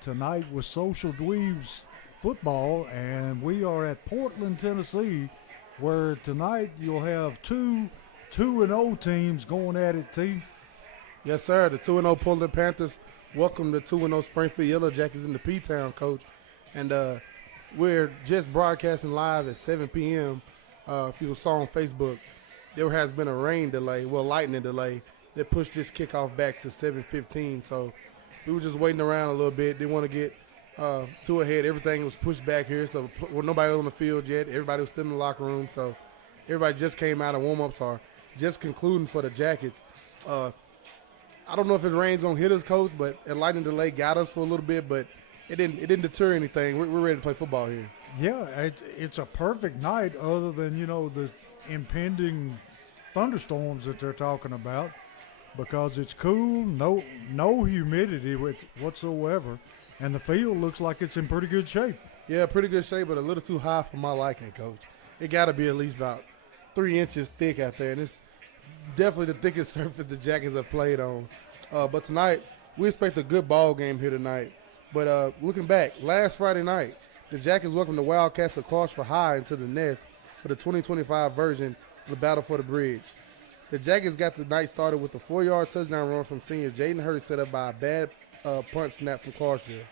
tonight with Social Dweebs football, and we are at Portland, Tennessee, where tonight you'll have two 2-0 teams going at it, T. Yes, sir. The 2-0 Portland Panthers welcome the 2-0 Springfield Yellow Jackets in the P-Town, Coach. And we're just broadcasting live at 7 p.m. If you saw on Facebook, there has been a lightning delay that pushed this kickoff back to 7:15. So we were just waiting around a little bit. Didn't want to get too ahead. Everything was pushed back here, so nobody was on the field yet. Everybody was still in the locker room, so everybody just came out and warm-ups are just concluding for the Jackets. I don't know if his rain's gonna hit us, Coach, but a lightning delay got us for a little bit, but it didn't deter anything. We're ready to play football here. Yeah, it's a perfect night other than, the impending thunderstorms that they're talking about, because it's cool, no humidity whatsoever, and the field looks like it's in pretty good shape. Yeah, pretty good shape, but a little too high for my liking, Coach. It got to be at least about 3 inches thick out there, and it's definitely the thickest surface the Jackets have played on. But tonight, we expect a good ball game here tonight. But looking back, last Friday night, the Jackets welcomed the Wildcats of Clarksville High into the nest for the 2025 version of the Battle for the Bridge. The Jackets got the night started with a 4-yard touchdown run from senior Jaden Hurst, set up by a bad punt snap from Clarksville.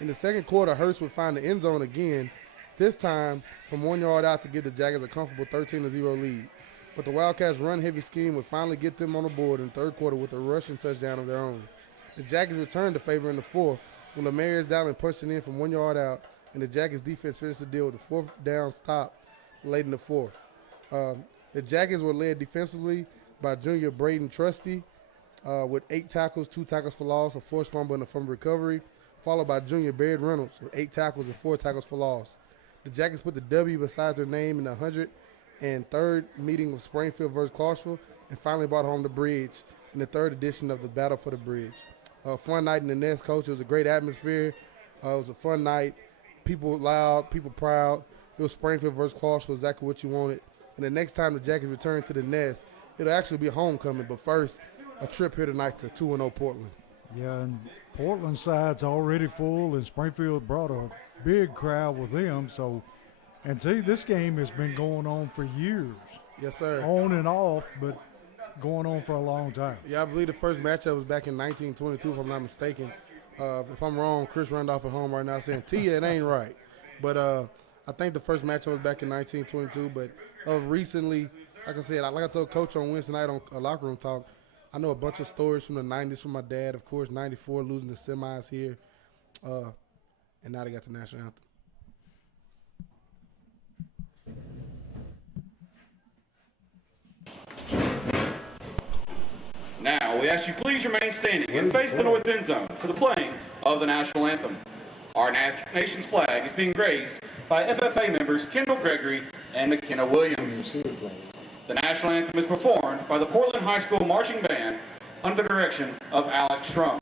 In the second quarter, Hurst would find the end zone again, this time from 1 yard out to give the Jackets a comfortable 13-0 lead. But the Wildcats' run-heavy scheme would finally get them on the board in the third quarter with a rushing touchdown of their own. The Jackets returned the favor in the fourth when Lamarius Dowling punched it in from 1 yard out, and the Jackets' defense finished the deal with a fourth down stop late in the fourth. The Jackets were led defensively by junior Braden Trusty with 8 tackles, 2 tackles for loss, a forced fumble, and a fumble recovery, followed by junior Baird Reynolds with 8 tackles and 4 tackles for loss. The Jackets put the W beside their name in the 103rd meeting of Springfield versus Clarksville, and finally brought home the bridge in the third edition of the Battle for the Bridge. Fun night in the nest, Coach. It was a great atmosphere. It was a fun night. People loud, people proud. It was Springfield versus Clarksville, exactly what you wanted. And the next time the Jackets return to the nest, it'll actually be homecoming. But first, a trip here tonight to 2-0 Portland. Yeah, and Portland side's already full, and Springfield brought a big crowd with them. So, and see, this game has been going on for years. Yes, sir. On and off, but going on for a long time. Yeah, I believe the first matchup was back in 1922, if I'm not mistaken. If I'm wrong, Chris Randolph at home right now saying, Tia, it ain't right. But I think the first matchup was back in 1922. But recently, like I said, like I told Coach on Wednesday night on Locker Room Talk, I know a bunch of stories from the 90s from my dad. Of course, 94, losing the semis here. And now they got the national anthem. Now, we ask you please remain standing and face the north end zone for the playing of the national anthem. Our nation's flag is being raised by FFA members Kendall Gregory and McKenna Williams. The national anthem is performed by the Portland High School Marching Band under the direction of Alex Strum.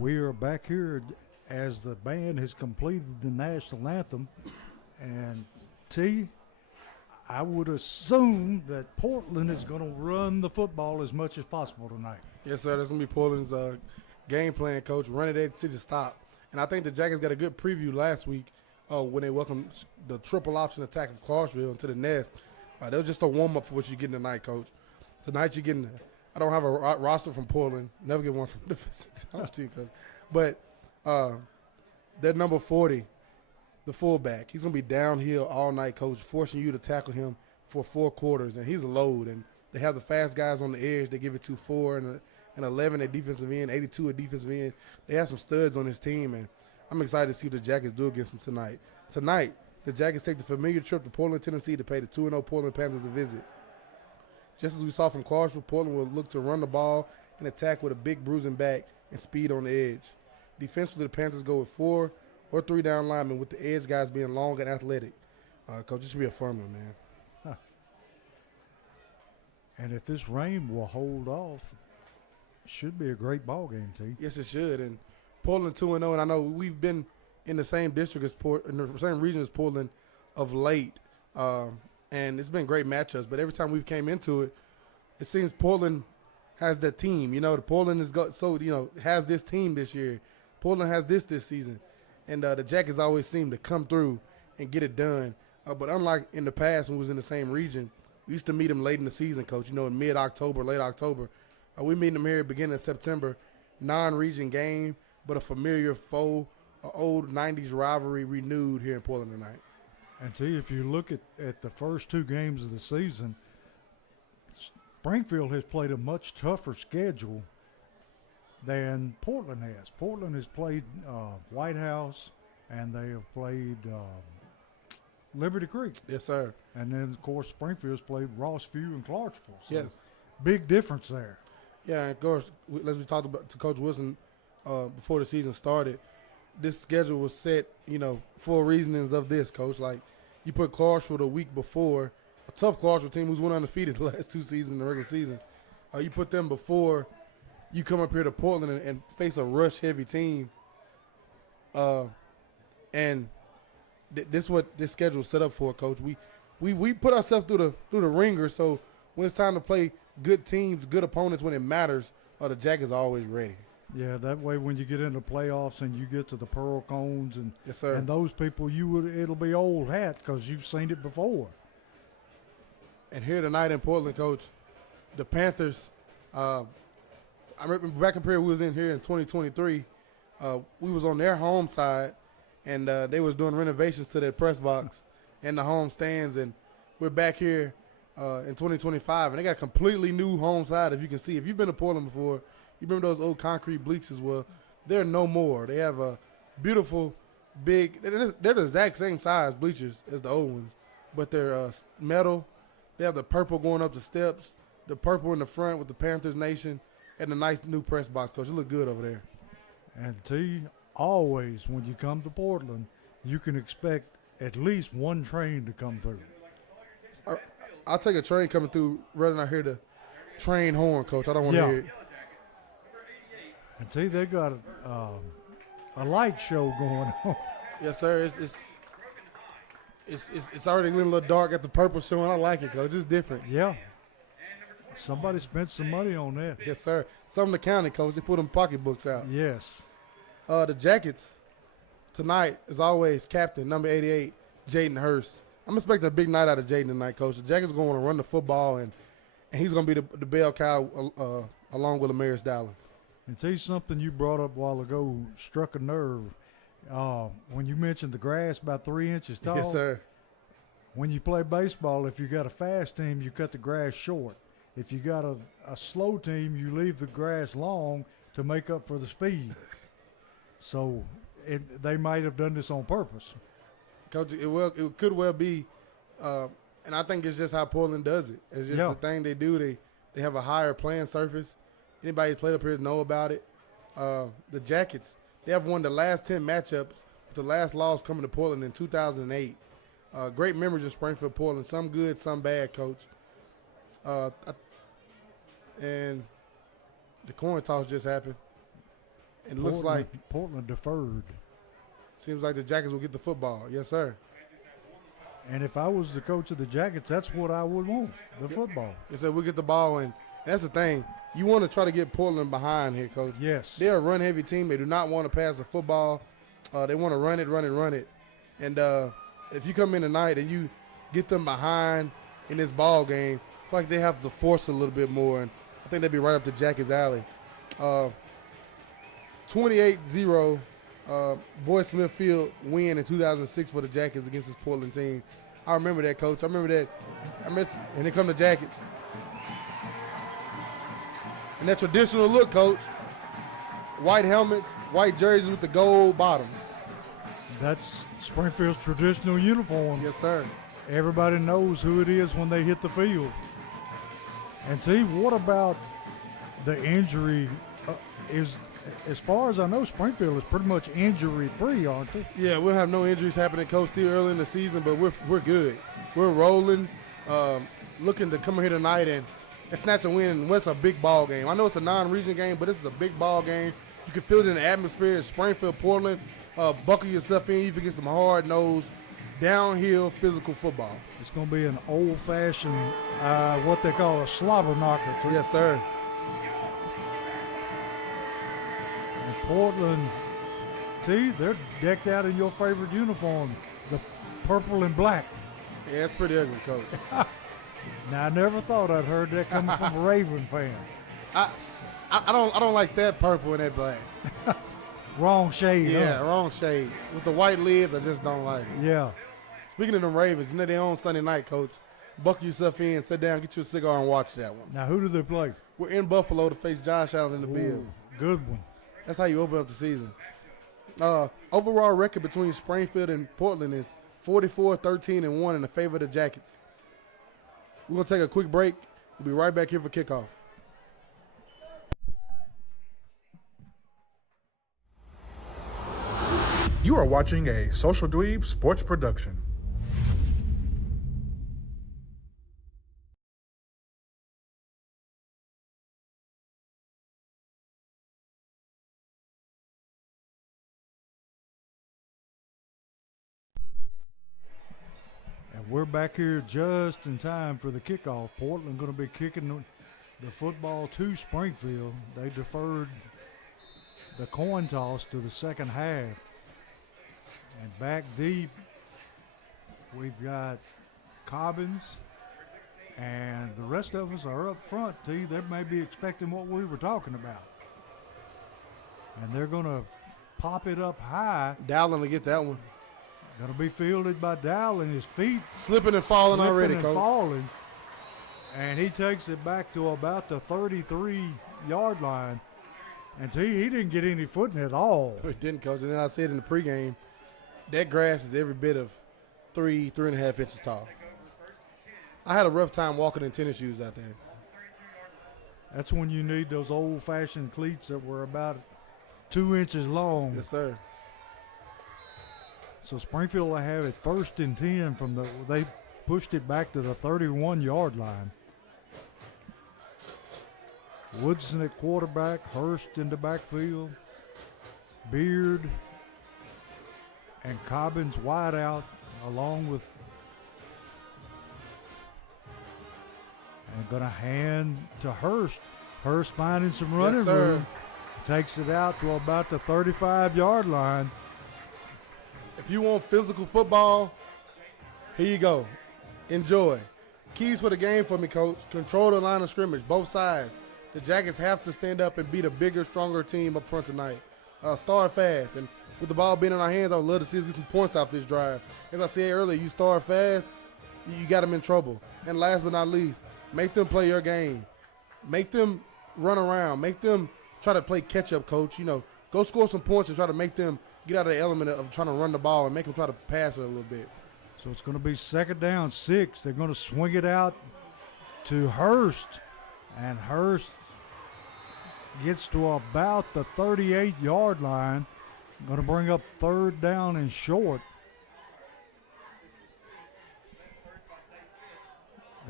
We are back here as the band has completed the national anthem. And T, I would assume that Portland is going to run the football as much as possible tonight. Yes, sir. That's going to be Portland's game plan, Coach. Run it to the stop. And I think the Jackets got a good preview last week when they welcomed the triple option attack of Clarksville into the nest. That was just a warm-up for what you're getting tonight, Coach. Tonight you're getting – I don't have a roster from Portland. Never get one from the defensive team, Coach. But that number 40, the fullback, he's going to be downhill all night, Coach, forcing you to tackle him for 4 quarters. And he's a load. And they have the fast guys on the edge. They give it to 4 and 11 at defensive end, 82 at defensive end. They have some studs on this team, and I'm excited to see what the Jackets do against them tonight. Tonight, the Jackets take the familiar trip to Portland, Tennessee to pay the 2-0 Portland Panthers a visit. Just as we saw from Clarksville, Portland will look to run the ball and attack with a big bruising back and speed on the edge. Defensively, the Panthers go with 4 or 3 down linemen, with the edge guys being long and athletic. Coach, this should be a fun one, man. Huh. And if this rain will hold off, it should be a great ball game, T. Yes, it should. And Portland 2-0, and I know we've been in the same district as in the same region as Portland of late, and it's been great matchups. But every time we've came into it, it seems Portland has that team. You know, the Portland has this team this year. Portland has this season, and the Jackets always seem to come through and get it done. But unlike in the past when we was in the same region, we used to meet them late in the season, Coach. You know, in mid-October, late October. We meet them here at the beginning of September, non-region game, but a familiar foe, an old 90s rivalry renewed here in Portland tonight. And see, if you look at the first 2 games of the season, Springfield has played a much tougher schedule than Portland has. Portland has played White House, and they have played Liberty Creek. Yes, sir. And then, of course, Springfield's played Rossview and Clarksville. So yes. Big difference there. Yeah, and of course, as we talked about to Coach Wilson before the season started, this schedule was set, for reasonings of this, Coach. Like, you put Clarksville the week before, a tough Clarksville team who's went undefeated the last 2 seasons in the regular season. You put them before you come up here to Portland and face a rush-heavy team. And this what this schedule is set up for, Coach. We put ourselves through the ringer, so when it's time to play good teams, good opponents when it matters, the Jackets are always ready. Yeah, that way when you get into playoffs and you get to the Pearl Cones and yes, sir. And those people, it'll be old hat because you've seen it before. And here tonight in Portland, Coach, the Panthers. I remember back in period we was in here in 2023. We was on their home side, and they was doing renovations to their press box and the home stands, and we're back here in 2025, and they got a completely new home side. If you can see, if you've been to Portland before, you remember those old concrete bleachers? Well, they're no more. They have a beautiful, big. They're the exact same size bleachers as the old ones, but they're metal. They have the purple going up the steps, the purple in the front with the Panthers Nation, and the nice new press box, Coach. It look good over there. And T, always when you come to Portland, you can expect at least one train to come through. I'll take a train coming through rather than I hear the train horn, Coach. I don't want to hear it. And see, they got a light show going on. Yes, sir. It's already getting a little dark at the purple show, and I like it, Coach. It's different. Yeah. Somebody spent some money on that. Yes, sir. Sumner County, Coach. They put them pocketbooks out. Yes. The Jackets tonight, as always, captain number 88, Jaden Hurst. I'm expecting a big night out of Jaden tonight, Coach. The Jackets are going to run the football, and he's going to be the bell cow along with Amaris Dowling. And see, something you brought up a while ago struck a nerve. When you mentioned the grass about 3 inches tall. Yes, sir. When you play baseball, if you got a fast team, you cut the grass short. If you got a slow team, you leave the grass long to make up for the speed. So they might have done this on purpose. Coach, it could well be, and I think it's just how Portland does it. It's just the thing they do. They have a higher playing surface. Anybody who's played up here know about it. The Jackets, they have won the last 10 matchups, with the last loss coming to Portland in 2008. Great memories in Springfield, Portland. Some good, some bad, Coach. And the coin toss just happened. It looks like Portland deferred. Seems like the Jackets will get the football. Yes, sir. And if I was the coach of the Jackets, that's what I would want, the football. They said we'll get the ball, and that's the thing. You want to try to get Portland behind here, Coach. Yes. They're a run-heavy team. They do not want to pass the football. They want to run it. And if you come in tonight and you get them behind in this ball game, I feel like they have to force a little bit more. And I think they'd be right up the Jackets' alley. 28-0, Boyd Smith Field win in 2006 for the Jackets against this Portland team. I remember that, Coach. I remember that. And here come the Jackets. And that traditional look, Coach. White helmets, white jerseys with the gold bottoms. That's Springfield's traditional uniform. Yes, sir. Everybody knows who it is when they hit the field. And see, what about the injury? As far as I know, Springfield is pretty much injury-free, aren't they? Yeah, we'll have no injuries happening, Coach, still early in the season, but we're good. We're rolling, looking to come here tonight and snatch a win. And it's a big ball game. I know it's a non-region game, but this is a big ball game. You can feel it in the atmosphere. It's Springfield, Portland. Buckle yourself in. You can get some hard-nosed, downhill physical football. It's going to be an old-fashioned, what they call a slobber knocker. Too. Yes, sir. And Portland, see, they're decked out in your favorite uniform, the purple and black. Yeah, it's pretty ugly, Coach. Now, I never thought I'd heard that coming from a Raven fan. I don't like that purple and that black. Wrong shade. Yeah, huh? wrong shade. With the white lids, I just don't like it. Yeah. Speaking of them Ravens, you know they're on Sunday night, Coach. Buckle yourself in, sit down, get you a cigar, and watch that one. Now, who do they play? We're in Buffalo to face Josh Allen in the Bills. Good one. That's how you open up the season. Overall record between Springfield and Portland is 44-13-1 in the favor of the Jackets. We're going to take a quick break. We'll be right back here for kickoff. You are watching a Social Dweeb sports production. And we're back here just in time for the kickoff. Portland going to be kicking the football to Springfield. They deferred the coin toss to the second half. And back deep, we've got Cobbins, and the rest of us are up front, T. They may be expecting what we were talking about. And they're going to pop it up high. Dowling to get that one. Going to be fielded by Dowling. His feet Slipping and falling already, and Coach. falling. And he takes it back to about the 33-yard line. And T, he didn't get any footing at all. It didn't, Coach. And then I said in the pregame, that grass is every bit of 3.5 inches tall. I had a rough time walking in tennis shoes out there. That's when you need those old-fashioned cleats that were about 2 inches long. Yes, sir. So Springfield will have it 1st and 10 from they pushed it back to the 31-yard line. Woodson at quarterback, Hurst in the backfield, Beard and Cobbins wide out along with, and going to hand to Hurst. Hurst finding some running room. Takes it out to about the 35-yard line. If you want physical football, here you go. Enjoy. Keys for the game for me, Coach. Control the line of scrimmage, both sides. The Jackets have to stand up and beat a bigger, stronger team up front tonight. Start fast. And with the ball being in our hands, I would love to see us get some points off this drive. As I said earlier, you start fast, you got them in trouble. And last but not least, make them play your game. Make them run around. Make them try to play catch-up, Coach. You know, go score some points and try to make them get out of the element of trying to run the ball and make them try to pass it a little bit. So it's going to be 2nd down 6. They're going to swing it out to Hurst. And Hurst gets to about the 38-yard line. Going to bring up 3rd down and short.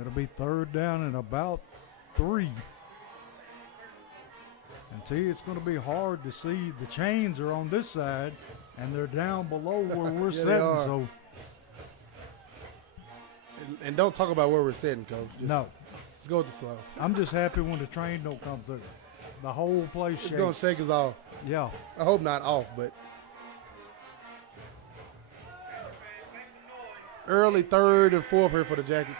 It'll be 3rd down and about 3. And T, it's going to be hard to see. The chains are on this side, and they're down below where we're Yeah, sitting. So and don't talk about where we're sitting, Coach. no. Let's go with the flow. I'm just happy when the train don't come through. The whole place It's shakes. going to shake us off. Yeah. I hope not off, but early third and fourth here for the Jackets.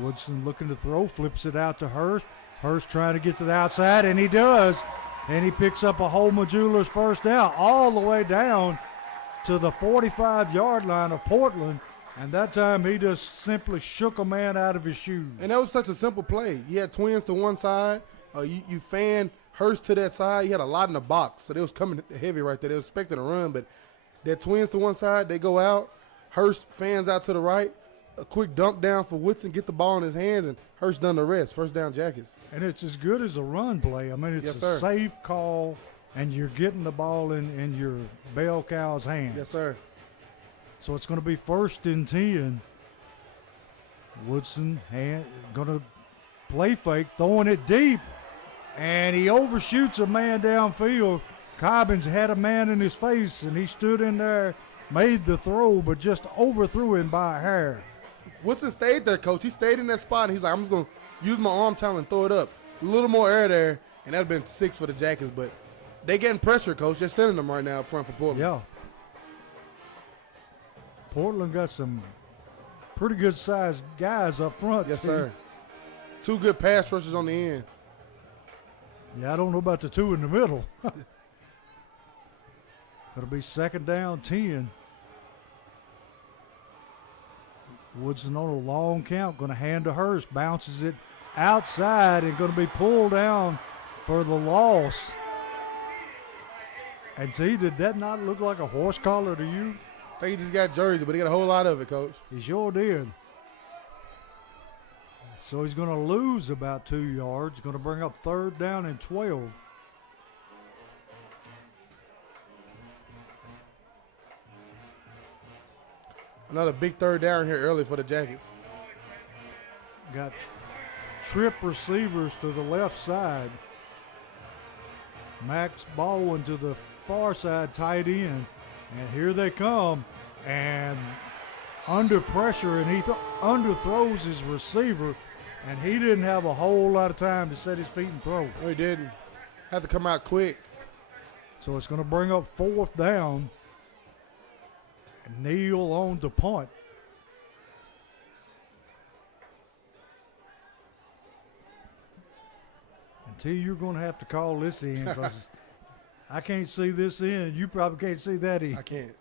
Woodson looking to throw, flips it out to Hurst. Hurst trying to get to the outside, and he does. And he picks up a Holman Jewelers first down all the way down to the 45-yard line of Portland. And that time he just simply shook a man out of his shoes. And that was such a simple play. You had twins to one side. You fanned Hurst to that side. You had a lot in the box. So they was coming heavy right there. They was expecting a run, but that twins to one side, they go out. Hurst fans out to the right. A quick dump down for Woodson, get the ball in his hands, and Hurst done the rest. First down Jackets. And it's as good as a run play. I mean, it's Yes, a sir. safe call, and you're getting the ball in your bell cow's hands. Yes, sir. So it's going to be 1st and 10. Woodson going to play fake, throwing it deep, and he overshoots a man downfield. Cobbins had a man in his face, and he stood in there, made the throw, but just overthrew him by a hair. Woodson stayed there, Coach. He stayed in that spot, and he's like, I'm just going to use my arm talent and throw it up. A little more air there, and that would have been 6 for the Jackets, but they getting pressure, Coach. They're sending them right now up front for Portland. Yeah. Portland got some pretty good sized guys up front. Yes, too. sir. 2 good pass rushers on the end. Yeah, I don't know about the 2 in the middle. It'll be 2nd down, 10. Woodson on a long count, going to hand to Hurst, bounces it outside and going to be pulled down for the loss. And T, did that not look like a horse collar to you? I think he just got jersey, but he got a whole lot of it, Coach. He sure did. So he's going to lose about 2 yards, going to bring up 3rd down and 12. Another big 3rd down here early for the Jackets. Got trip receivers to the left side. Max Baldwin to the far side, tight end. And here they come. And under pressure, and he underthrows his receiver. And he didn't have a whole lot of time to set his feet and throw. No, he didn't. Had to come out quick. So it's going to bring up 4th down. And Neal on the punt. Until you're going to have to call this in because I can't see this in. You probably can't see that in. I can't.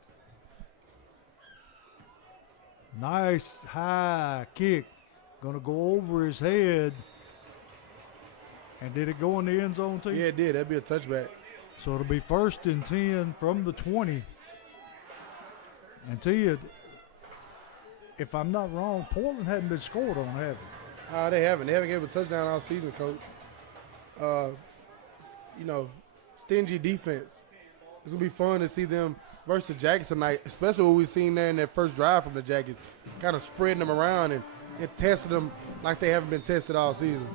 Nice high kick. Going to go over his head. And did it go in the end zone too? Yeah, it did. That'd be a touchback. So it'll be 1st and 10 from the 20. And tell you, if I'm not wrong, Portland hadn't been scored on, have they? They haven't. They haven't given a touchdown all season, Coach. Stingy defense. It's going to be fun to see them versus the Jackets tonight, especially what we've seen there in that first drive from the Jackets, kind of spreading them around and testing them like they haven't been tested all season.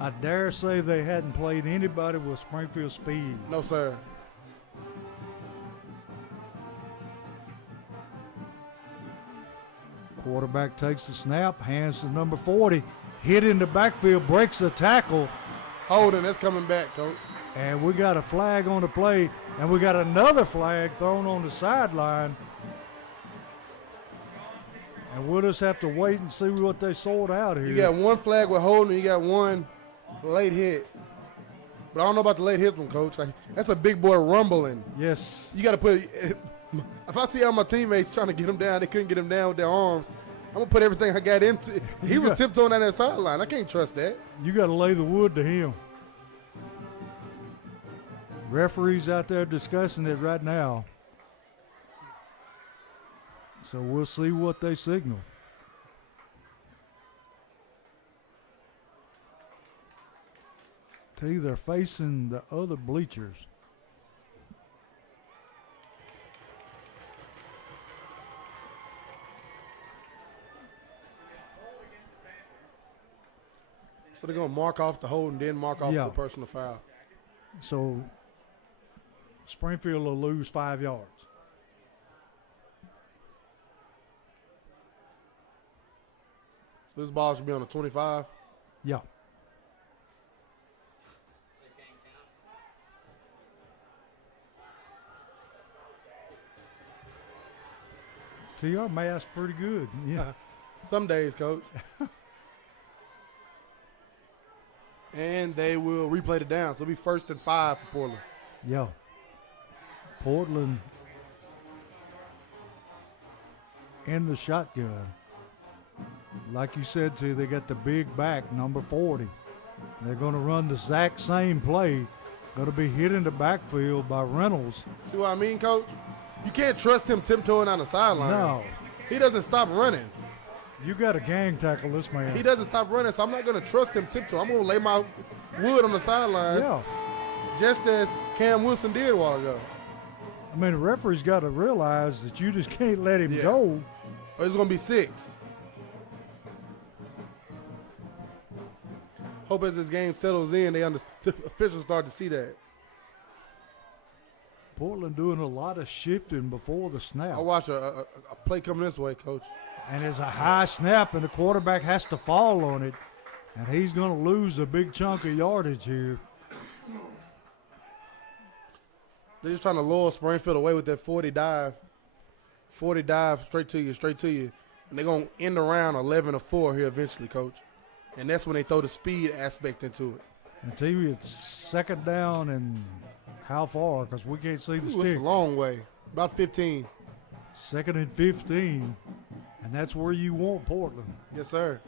I dare say they hadn't played anybody with Springfield speed. No, sir. Quarterback takes the snap, hands to number 40, hit in the backfield, breaks the tackle, Holding, that's coming back, Coach. and we got a flag on the play, and we got another flag thrown on the sideline. And we'll just have to wait and see what they sort out here. You got one flag with holding, you got one late hit. But I don't know about the late hit one, Coach. Like, that's a big boy rumbling. Yes. You got to put. If I see all my teammates trying to get him down, they couldn't get him down with their arms. I'm gonna put everything I got into. He was tiptoeing down that sideline. I can't trust that. You got to lay the wood to him. Referees out there discussing it right now. So we'll see what they signal. Tell you, they're facing the other bleachers. So they're gonna mark off the hold and then mark off Yeah. the personal foul. So Springfield will lose 5 yards. This ball should be on the 25. Yeah. TR math's pretty good. Yeah. Some days, Coach. And they will replay it down. So it'll be 1st and 5 for Portland. Yeah. Portland in the shotgun. Like you said, T, they got the big back, number 40. They're going to run the exact same play. Going to be hit in the backfield by Reynolds. See what I mean, Coach? You can't trust him tiptoeing on the sideline. No. He doesn't stop running. You got to gang tackle this man. He doesn't stop running, so I'm not going to trust him tiptoe. I'm going to lay my wood on the sideline. Yeah. Just as Cam Wilson did a while ago. I mean, the referee's got to realize that you just can't let him go. Or it's going to be 6. Hope as this game settles in, the officials start to see that. Portland doing a lot of shifting before the snap. I watch a play coming this way, Coach. And it's a high snap, and the quarterback has to fall on it. And he's going to lose a big chunk of yardage here. They're just trying to lure Springfield away with that 40 dive. 40 dive straight to you. And they're going to end around 11-4 here eventually, Coach. And that's when they throw the speed aspect into it. And tell you, it's second down and how far? Because we can't see the stick. It's a long way. About 15. Second and 15. And that's where you want Portland. Yes, sir.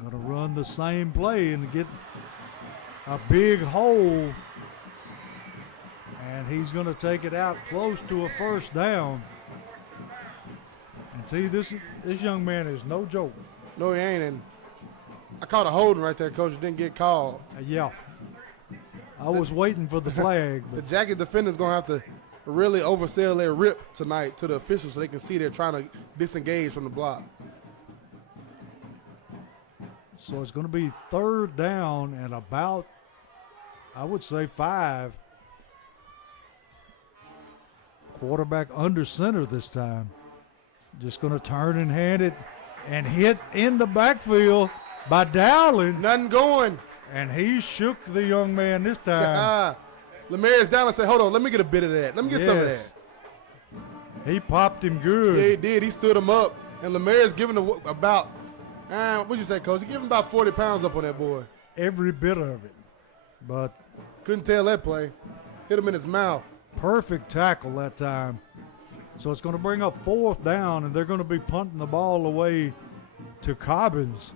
Going to run the same play and get a big hole. And he's going to take it out close to a first down. And tell you, this young man is no joke. No, he ain't. And I caught a holding right there, Coach. It didn't get called. Yeah. I was waiting for the flag. The Jacket defender's going to have to really oversell their rip tonight to the officials so they can see they're trying to disengage from the block. So it's going to be third down and about, I would say, 5. Quarterback under center this time. Just going to turn and hand it and hit in the backfield by Dowling. Nothing going. And he shook the young man this time. Lemaire's down and said, hold on, let me get a bit of that. Let me get some of that. He popped him good. Yeah, he did. He stood him up. And Lemaire's giving about, what'd you say, Coach? He gave him about 40 pounds up on that boy. Every bit of it. But couldn't tell that play. Hit him in his mouth. Perfect tackle that time. So it's going to bring up fourth down, and they're going to be punting the ball away to Cobbins.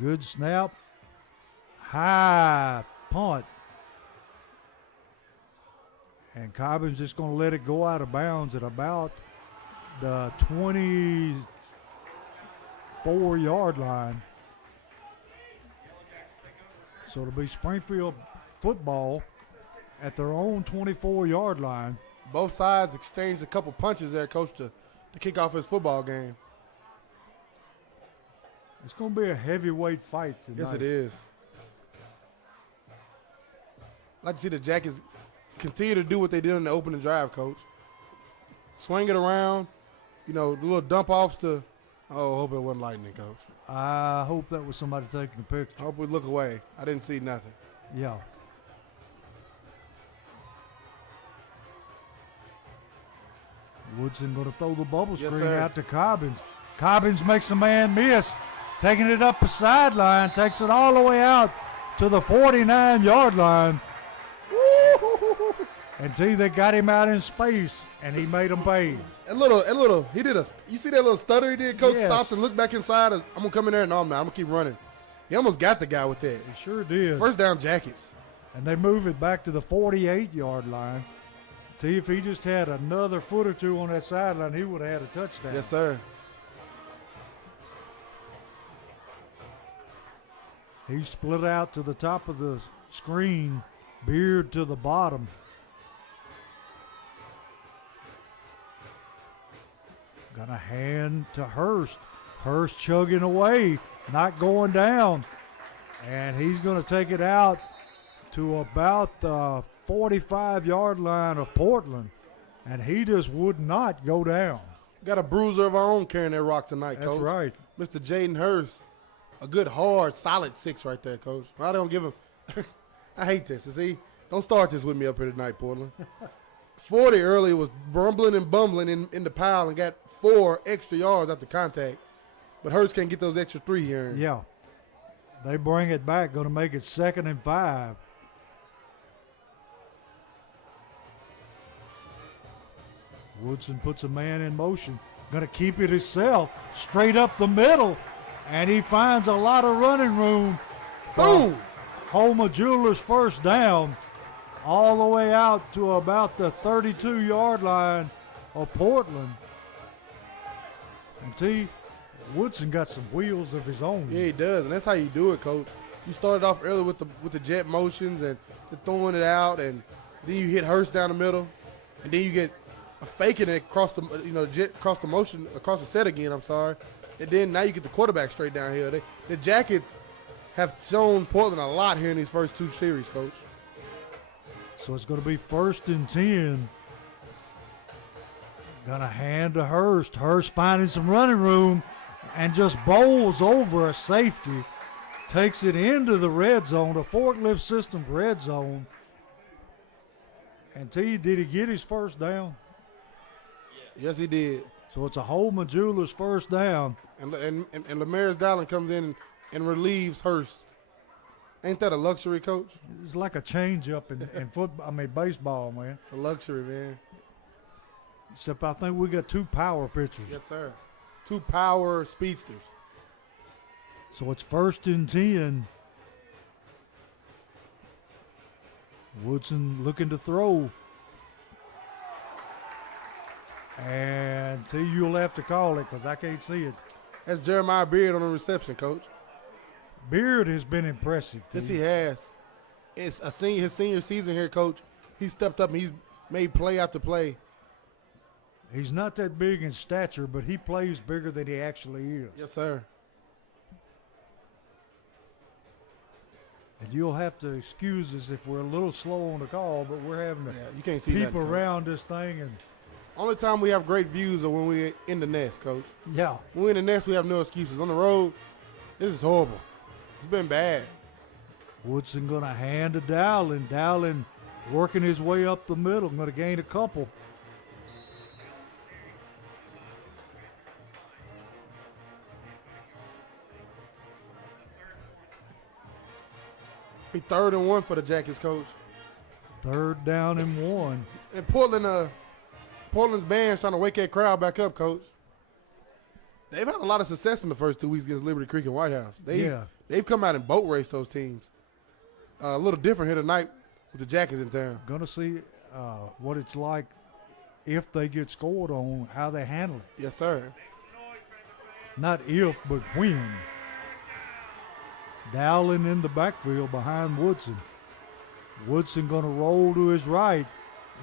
Good snap. High punt. And Cobbins just going to let it go out of bounds at about the 24-yard line. So it'll be Springfield football at their own 24-yard line. Both sides exchanged a couple punches there, Coach, to kick off his football game. It's going to be a heavyweight fight tonight. Yes, it is. I'd like to see the Jackets continue to do what they did in the opening drive, Coach. Swing it around, the little dump offs to, I hope it wasn't lightning, Coach. I hope that was somebody taking a picture. I hope we look away. I didn't see nothing. Yeah. Woodson going to throw the bubble screen out to Cobbins. Cobbins makes a man miss. Taking it up the sideline. Takes it all the way out to the 49-yard line. And they got him out in space, and he made them pay. You see that little stutter he did? Coach Yes. stopped and looked back inside. I'm going to come in there. No, man, I'm going to keep running. He almost got the guy with that. He sure did. First down, Jackets. And they move it back to the 48-yard line. See, if he just had another foot or two on that sideline, he would have had a touchdown. Yes, sir. He split out to the top of the screen, Beard to the bottom. Got a hand to Hurst. Hurst chugging away, not going down. And he's going to take it out to about the 45-yard line of Portland. And he just would not go down. Got a bruiser of our own carrying that rock tonight, That's Coach. right. Mr. Jaden Hurst. A good, hard, solid 6 right there, Coach. I don't give him. I hate this. See, don't start this with me up here tonight, Portland. 40 earlier was rumbling and bumbling in the pile and got 4 extra yards after contact. But Hurst can't get those extra 3 here. Yeah. They bring it back, going to make it 2nd and 5. Woodson puts a man in motion. Going to keep it himself, straight up the middle. And he finds a lot of running room. Boom! Homa Jewelers first down, all the way out to about the 32-yard line of Portland. And T. Woodson got some wheels of his own. Yeah, he does, and that's how you do it, Coach. You started off early with the jet motions and the throwing it out, and then you hit Hurst down the middle, and then you get a faking it across the jet across the motion across the set again. I'm sorry, and then now you get the quarterback straight down here. The Jackets have shown Portland a lot here in these first 2 series, Coach. So it's going to be 1st and 10. Going to hand to Hurst. Hurst finding some running room and just bowls over a safety. Takes it into the red zone, the forklift system's red zone. And T, did he get his first down? Yes, he did. So it's a Holman Jewelers first down. And Lamaris Dallin comes in and relieves Hurst. Ain't that a luxury, Coach? It's like a change-up in football. I mean, baseball, man. It's a luxury, man. Except I think we got 2 power pitchers. Yes, sir. 2 power speedsters. So it's 1st and 10. Woodson looking to throw. And T, you'll have to call it because I can't see it. That's Jeremiah Beard on the reception, Coach. Beard has been impressive. T. Yes, he has. It's his senior season here, Coach. He stepped up and he's made play after play. He's not that big in stature, but he plays bigger than he actually is. Yes, sir. And you'll have to excuse us if we're a little slow on the call, but we're having to You can't see peep nothing, around this thing. And only time we have great views are when we're in the nest, Coach. yeah, When we're in the nest, we have no excuses. On the road, this is horrible. It's been bad. Woodson going to hand to Dowling. Dowling working his way up the middle. Going to gain a couple. Be 3rd and 1 for the Jackets, Coach. 3rd down and 1. And Portland's band's trying to wake that crowd back up, Coach. They've had a lot of success in the first 2 weeks against Liberty Creek and White House. They've come out and boat raced those teams. A little different here tonight with the Jackets in town. Going to see what it's like if they get scored on, how they handle it. Yes, sir. Not if, but when. Dowling in the backfield behind Woodson. Woodson going to roll to his right,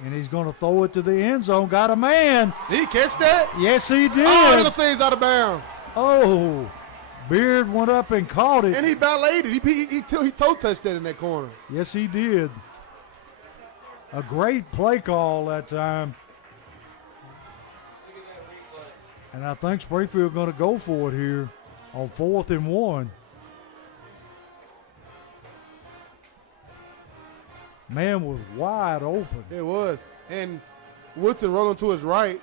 and he's going to throw it to the end zone. Got a man. Did he catch that? Yes, he did. Oh, they're going to say he's out of bounds. Oh, Beard went up and caught it. And he balleted. He toe touched that in that corner. Yes, he did. A great play call that time. And I think Springfield going to go for it here on 4th and 1. Man was wide open. It was. And Woodson rolling to his right,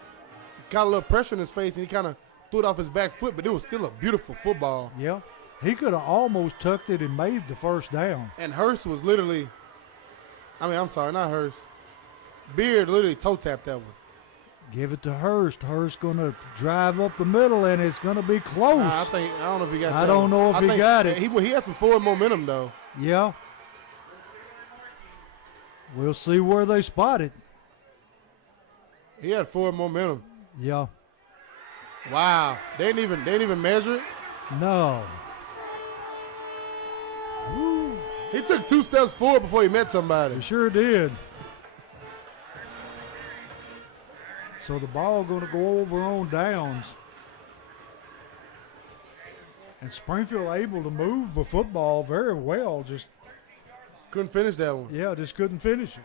got a little pressure in his face, and he kind of threw it off his back foot, but it was still a beautiful football. Yeah. He could have almost tucked it and made the first down. And Hurst was literally, I'm sorry, not Hurst. Beard literally toe tapped that one. Give it to Hurst. Hurst going to drive up the middle, and it's going to be close. I don't know if he got that. I don't know if he got it. He had some forward momentum, though. Yeah. We'll see where they spot it. He had forward momentum. Yeah. Wow. They didn't even measure it. No. He took 2 steps forward before he met somebody. He sure did. So the ball going to go over on downs. And Springfield able to move the football very well. Just Couldn't finish that one. just couldn't finish it.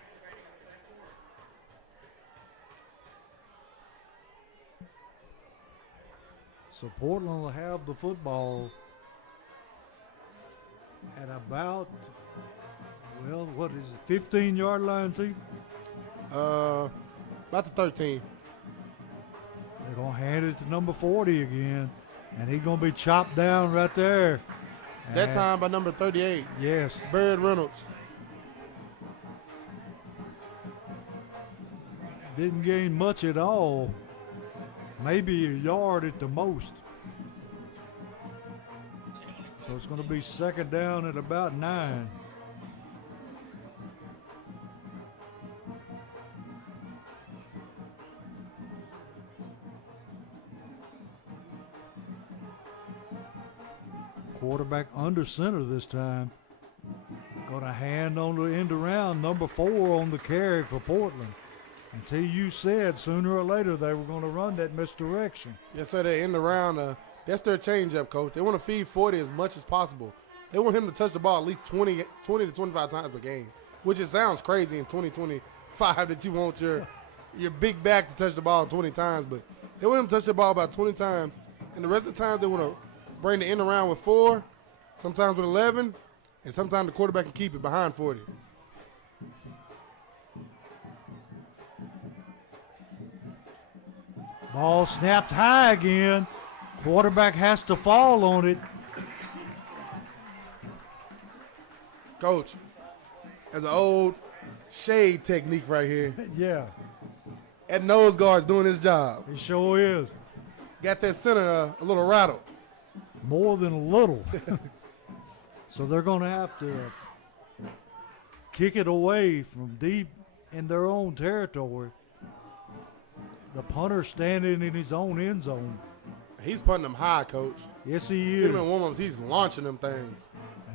So Portland will have the football at about, well, what is it, 15-yard line, T? About the 13. They're going to hand it to number 40 again, and he's going to be chopped down right there. That And- time by number 38, Yes. Barrett Reynolds. Didn't gain much at all. Maybe a yard at the most. So it's going to be second down at about 9. Quarterback under center this time. Got a hand on the end around, number 4 on the carry for Portland. Until you said sooner or later they were going to run that misdirection. Yes, sir. They end around. That's their changeup, coach. They want to feed 40 as much as possible. They want him to touch the ball at least 20 to 25 times a game, which it sounds crazy in 2025 that you want your big back to touch the ball 20 times, but they want him to touch the ball about 20 times, and the rest of the times they want to bring the end around with 4, sometimes with 11, and sometimes the quarterback can keep it behind 40. Ball snapped high again. Quarterback has to fall on it. Coach, that's an old shade technique right here. Yeah, That nose guard's doing his job. it sure is. Got that center a little rattled. More than a little. So they're going to have to kick it away from deep in their own territory. The punter standing in his own end zone. He's putting them high, Coach. Yes, he See is. him in warm-ups, he's launching them things.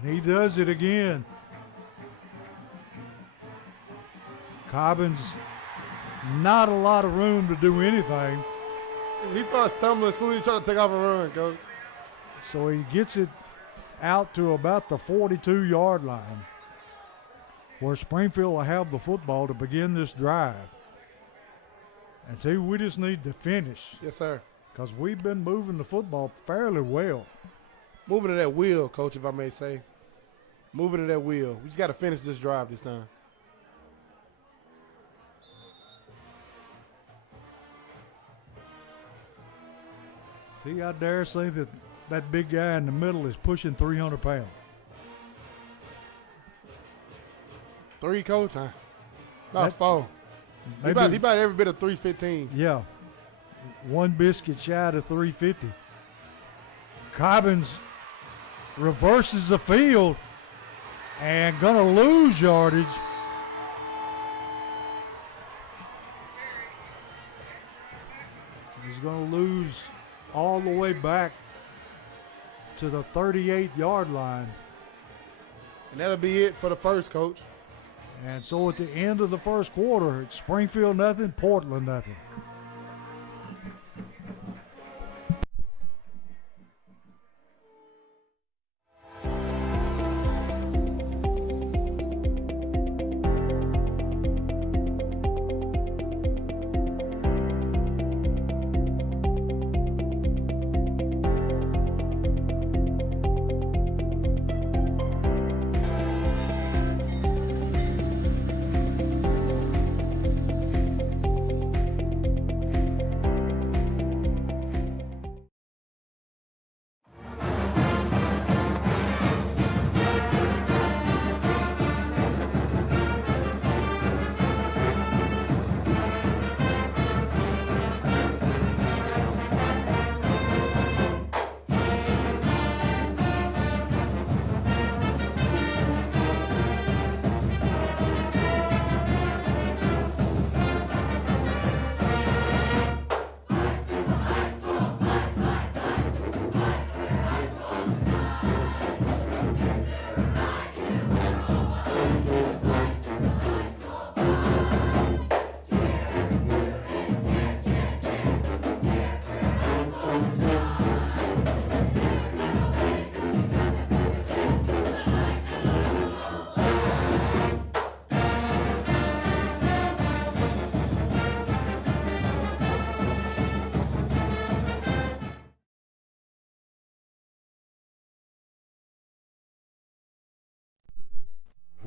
And he does it again. Cobbins, not a lot of room to do anything. He starts stumbling as soon as he tries to take off a run, Coach. So he gets it out to about the 42-yard line, where Springfield will have the football to begin this drive. And see, we just need to finish, Yes, sir. because we've been moving the football fairly well. Moving to that wheel, Coach, if I may say. Moving to that wheel. We just got to finish this drive this time. See, I dare say that that big guy in the middle is pushing 300 pounds. 3, Coach? Huh? About That- 4. He about every bit of 315. Yeah. One biscuit shy to 350. Cobbins reverses the field and gonna lose yardage. He's gonna lose all the way back to the 38-yard line. And that'll be it for the first, Coach. And so at the end of the first quarter, it's Springfield nothing, Portland nothing.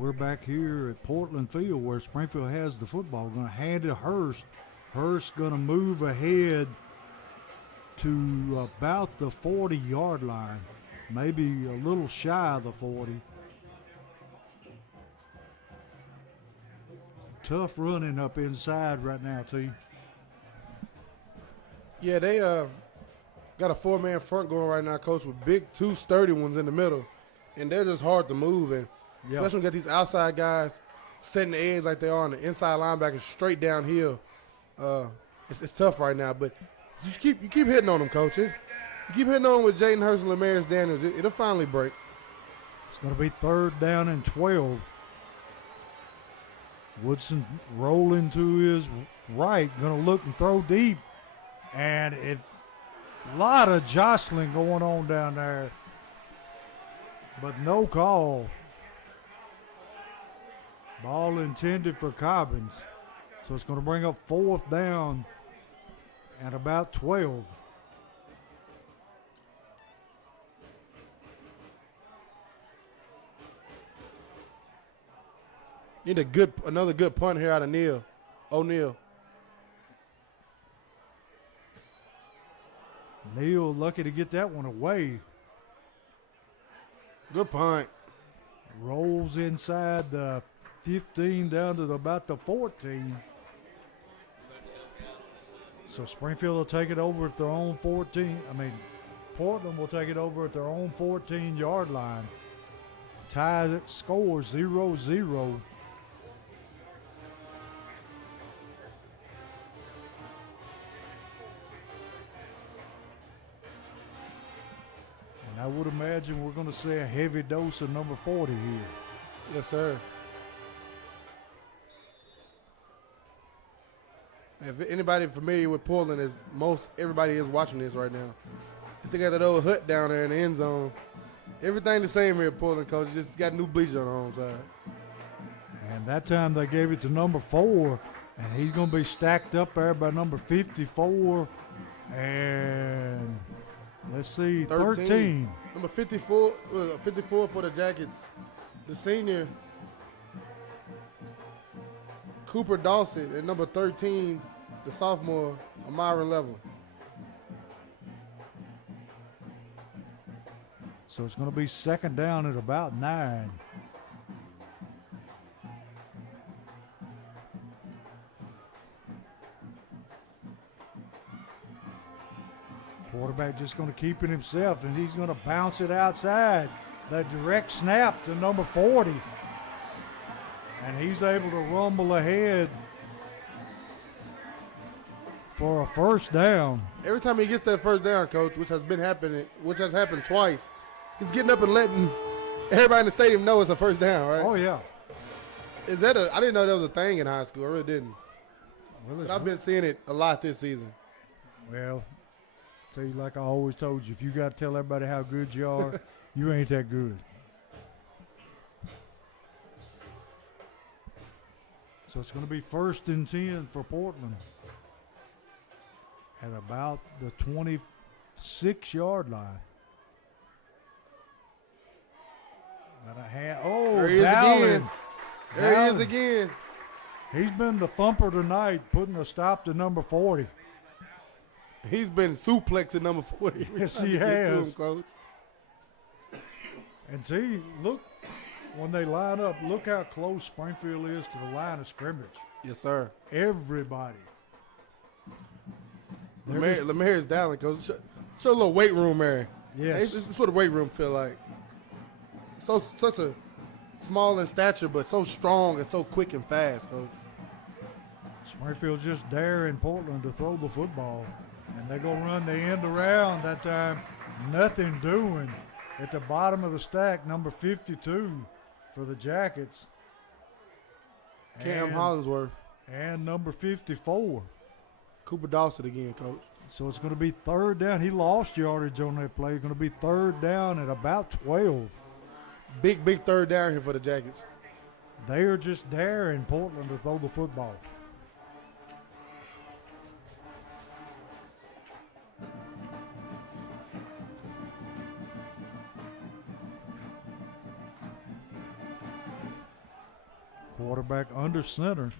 we're back here at Portland Field where Springfield has the football. Going to hand it Hurst. Hurst going to move ahead to about the 40-yard line, maybe a little shy of the 40. Tough running up inside right now, T. Yeah, they got a 4-man front going right now, Coach, with big 2 sturdy ones in the middle, and they're just hard to move. And especially when you got these outside guys setting the edge like they are on the inside linebackers straight downhill. It's tough right now, but you keep hitting on them, Coach. You keep hitting on them with Jaden Hurst and Lamaris Daniels. It'll finally break. It's going to be 3rd down and 12. Woodson rolling to his right, going to look and throw deep. And a lot of jostling going on down there, but no call. Ball intended for Cobbins. So it's going to bring up 4th down at about 12. Need another good punt here out of O'Neal. Neal lucky to get that one away. Good punt. Rolls inside the 15 down to about the 14. So Springfield will take it over at their own 14. Portland will take it over at their own 14-yard line. Tie score 0-0. And I would imagine we're going to see a heavy dose of number 40 here. Yes, sir. If anybody familiar with Portland, everybody is watching this right now. They got that old hut down there in the end zone. Everything the same here at Portland, Coach. Just got new bleachers on the home side. And that time they gave it to number 4, and he's going to be stacked up there by number 54. And let's see, 13. Number 54 for the Jackets. The senior, Cooper Dawson, and number 13, the sophomore, Amira Level. So it's going to be 2nd down at about 9. Quarterback just going to keep it himself, and he's going to bounce it outside. That direct snap to number 40. And he's able to rumble ahead for a 1st down. Every time he gets that 1st down, Coach, which has happened twice, he's getting up and letting everybody in the stadium know it's a 1st down, right? Oh, yeah. I didn't know that was a thing in high school. I really didn't. But I've been seeing it a lot this season. Well, tell you like I always told you, if you got to tell everybody how good you are, you ain't that good. So it's going to be 1st and 10 for Portland at about the 26-yard line. There he is again. There he is again. He's been the thumper tonight, putting a stop to number 40. He's been suplexing number 40. Yes, he has. Him, Coach. And see, look, when they line up, look how close Springfield is to the line of scrimmage. Yes, sir. Everybody. Lemaire's down, Coach. Show a little weight room there. Yes. This is what a weight room feel like. Such a small in stature, but so strong and so quick and fast, Coach. Springfield's just daring Portland to throw the football. And they're going to run the end around that time. Nothing doing. At the bottom of the stack, number 52 for the Jackets. Cam Hollingsworth. And number 54. Cooper Dawson again, Coach. So it's going to be 3rd down. He lost yardage on that play. It's going to be 3rd down at about 12. Big 3rd down here for the Jackets. They are just daring Portland to throw the football. Quarterback under center.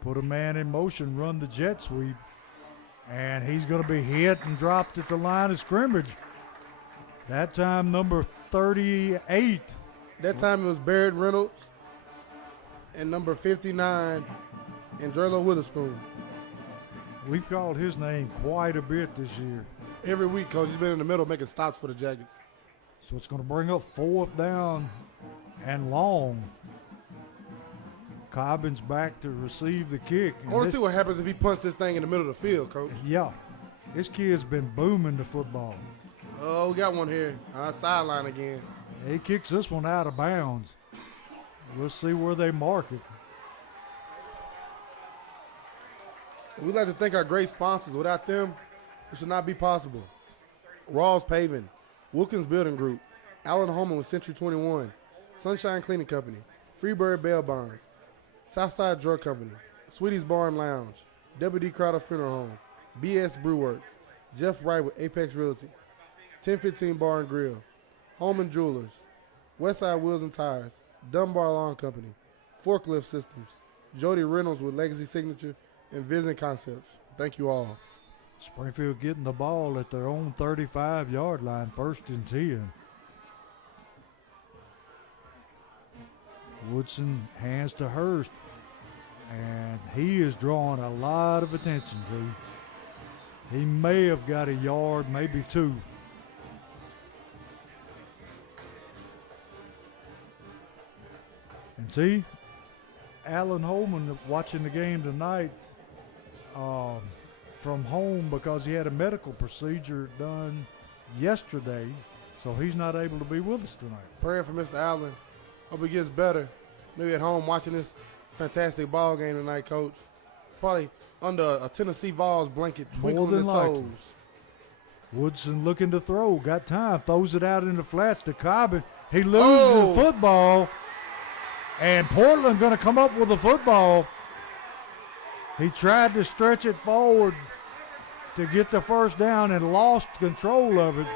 Put a man in motion, run the jet sweep. And he's going to be hit and dropped at the line of scrimmage. That time, number 38. That time it was Barrett Reynolds and number 59, Andrelo Witherspoon. We've called his name quite a bit this year. Every week, Coach, he's been in the middle making stops for the Jackets. So it's going to bring up 4th down and long. Cobbin's back to receive the kick. I want to see what happens if he punts this thing in the middle of the field, Coach. Yeah. This kid's been booming the football. Oh, we got one here. Sideline again. He kicks this one out of bounds. We'll see where they mark it. We'd like to thank our great sponsors. Without them, this would not be possible. Rawls Paving, Wilkins Building Group, Allen Holman with Century 21, Sunshine Cleaning Company, Freebird Bail Bonds, Southside Drug Company, Sweetie's Bar and Lounge, W.D. Crowder Funeral Home, B.S. Brewworks, Jeff Wright with Apex Realty, 1015 Bar and Grill, Holman Jewelers, Westside Wheels and Tires, Dunbar Lawn Company, Forklift Systems, Jody Reynolds with Legacy Signature, and Vision Concepts. Thank you all. Springfield getting the ball at their own 35-yard line, 1st and 10. Woodson hands to Hurst, and he is drawing a lot of attention to. He may have got a yard, maybe 2. And see, Alan Holman watching the game tonight from home because he had a medical procedure done yesterday, so he's not able to be with us tonight. Praying for Mr. Allen. Hope he gets better. Maybe at home watching this fantastic ball game tonight, Coach. Probably under a Tennessee Vols blanket, twinkling his toes. Woodson looking to throw. Got time. Throws it out in the flats to Cobbin. He loses the football. And Portland going to come up with the football. He tried to stretch it forward to get the 1st down and lost control of it.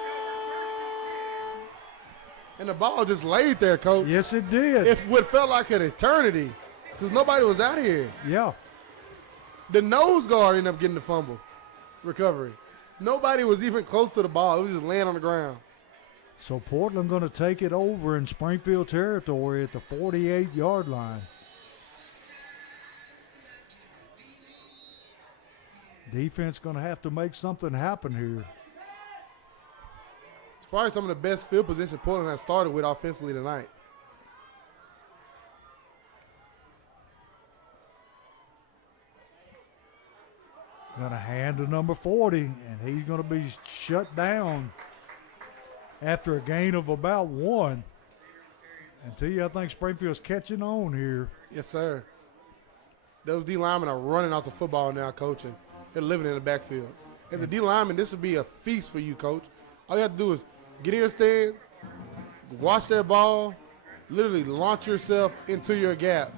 And the ball just laid there, Coach. Yes, it did. If what felt like an eternity, because nobody was out here. Yeah. The nose guard ended up getting the fumble recovery. Nobody was even close to the ball. It was just laying on the ground. So Portland going to take it over in Springfield territory at the 48-yard line. Defense going to have to make something happen here. It's probably some of the best field position Portland has started with offensively tonight. Going to hand to number 40, and he's going to be shut down after a gain of about 1. And to you, I think Springfield's catching on here. Yes, sir. Those D linemen are running out the football now, Coach, and they're living in the backfield. As a D lineman, this would be a feast for you, Coach. All you have to do is get in your stands, watch that ball, literally launch yourself into your gap.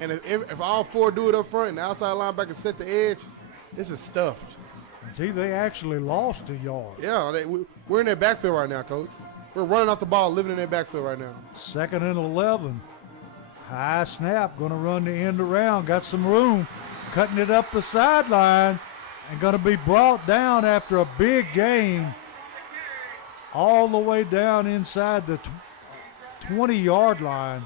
And if all 4 do it up front and the outside linebacker set the edge, this is stuffed. And see, they actually lost a yard. Yeah, we're in their backfield right now, Coach. We're running off the ball, living in their backfield right now. 2nd and 11. High snap, going to run the end around. Got some room, cutting it up the sideline, and going to be brought down after a big gain all the way down inside the 20-yard line.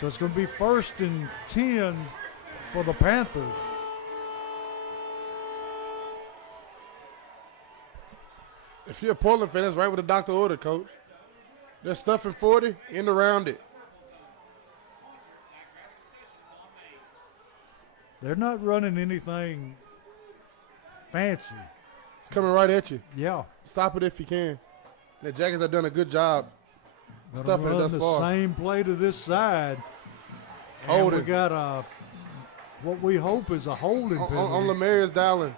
So it's going to be 1st and 10 for the Panthers. If you're a Portland fan, that's right what the doctor ordered, Coach. They're stuffing 40, end around it. They're not running anything fancy. It's coming right at you. Yeah. Stop it if you can. The Jackets have done a good job stuffing it run thus the far. same play to this side. Holding. And we got what we hope is a holding penalty. On Lamarius Dowling.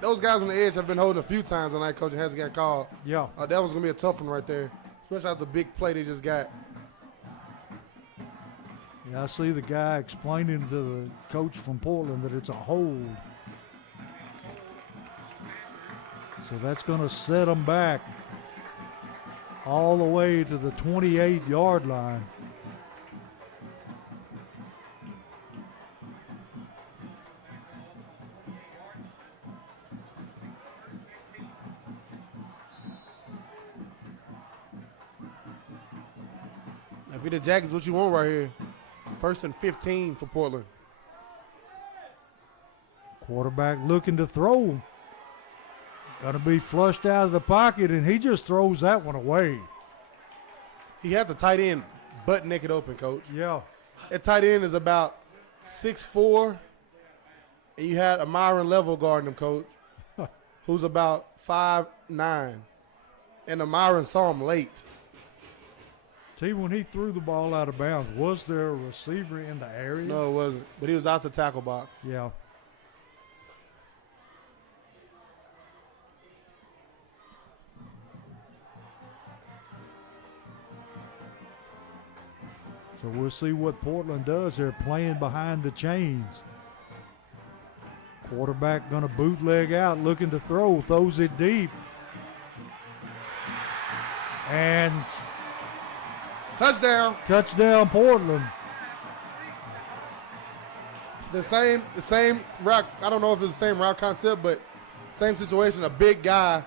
Those guys on the edge have been holding a few times tonight, Coach, and hasn't got called. Yeah. That was going to be a tough one right there, especially after the big play they just got. Yeah, I see the guy explaining to the coach from Portland that it's a hold. So that's going to set them back all the way to the 28-yard line. If you're the Jackets, what you want right here? 1st and 15 for Portland. Quarterback looking to throw. Going to be flushed out of the pocket, and he just throws that one away. He had the tight end butt naked open, Coach. Yeah. That tight end is about 6'4", and you had a Myron Level guarding him, Coach, who's about 5'9", and Myron saw him late. See, when he threw the ball out of bounds, was there a receiver in the area? No, it wasn't, but he was out the tackle box. Yeah. So we'll see what Portland does. They're playing behind the chains. Quarterback going to bootleg out, looking to throw, throws it deep. And touchdown Portland. The same route. I don't know if it's the same route concept, but same situation. A big guy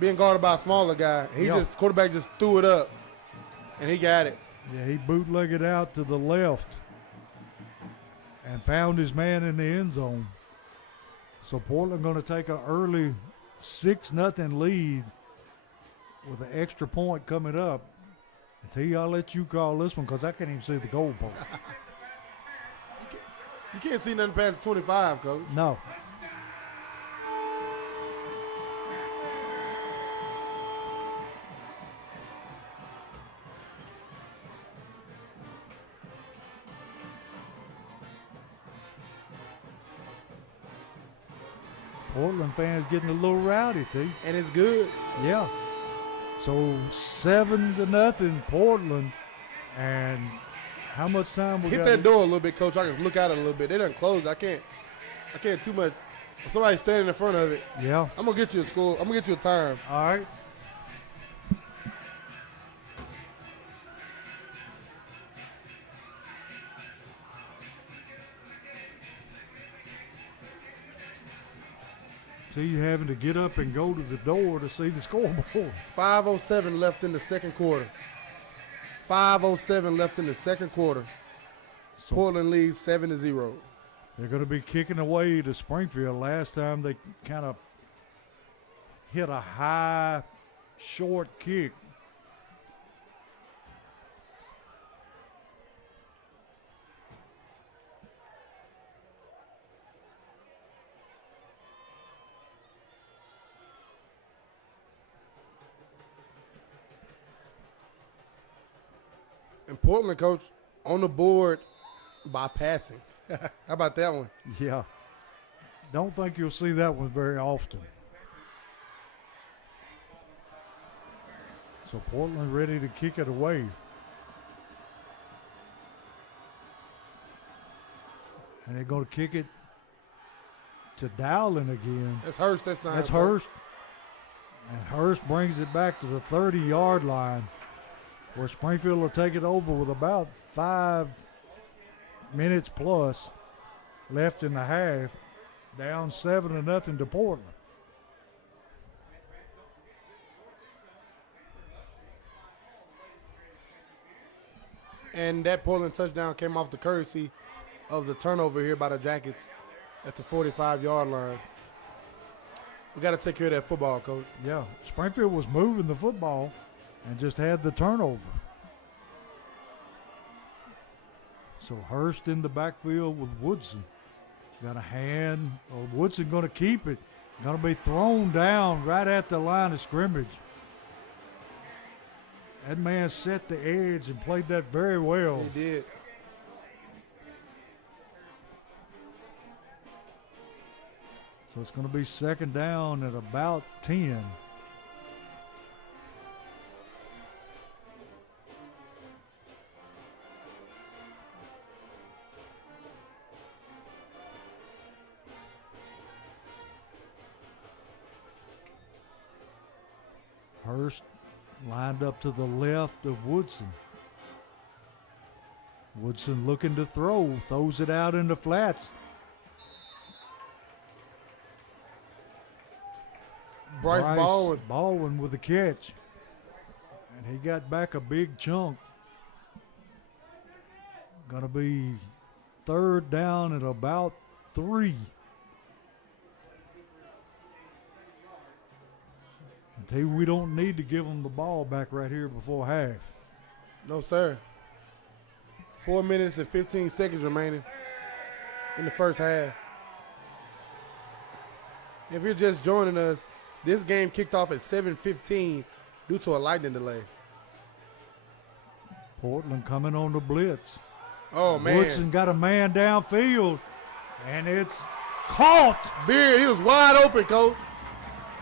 being guarded by a smaller guy. Quarterback just threw it up, and he got it. Yeah, he bootlegged out to the left and found his man in the end zone. So Portland going to take an early 6-0 lead with an extra point coming up. And T, I'll let you call this one because I can't even see the goalpost. You can't see nothing past 25, Coach. No. Portland fans getting a little rowdy, T. And it's good. Yeah. So 7-0 Portland. And how much time we hit got? That door a little bit, Coach. I can look at it a little bit. They done closed. I can't too much. Somebody standing in front of it. Yeah. I'm gonna get you a score. I'm gonna get you a time. All right. So you having to get up and go to the door to see the scoreboard. 5:07 left in the second quarter. 5:07 left in the second quarter. So Portland leads 7-0. They're going to be kicking away to Springfield. Last time they kind of hit a high, short kick. And Portland, Coach, on the board by passing. How about that one? Yeah. Don't think you'll see that one very often. So Portland ready to kick it away. And they're going to kick it to Dowling again. That's Hurst. That's Hurst. And Hurst brings it back to the 30-yard line, where Springfield will take it over with about 5 minutes plus left in the half, down 7-0 to Portland. And that Portland touchdown came off the courtesy of the turnover here by the Jackets at the 45-yard line. We got to take care of that football, Coach. Yeah, Springfield was moving the football and just had the turnover. So Hurst in the backfield with Woodson. Got a hand. Woodson going to keep it. Going to be thrown down right at the line of scrimmage. That man set the edge and played that very well. He did. So it's going to be second down at about 10. Hurst lined up to the left of Woodson. Woodson looking to throw, throws it out in the flats. Bryce Baldwin. Baldwin with the catch. And he got back a big chunk. Going to be third down at about 3. And tell you, we don't need to give them the ball back right here before half. No, sir. 4 minutes and 15 seconds remaining in the first half. If you're just joining us, this game kicked off at 7:15 due to a lightning delay. Portland coming on the blitz. Oh, man. Woodson got a man downfield, and it's caught. Beard, he was wide open, Coach.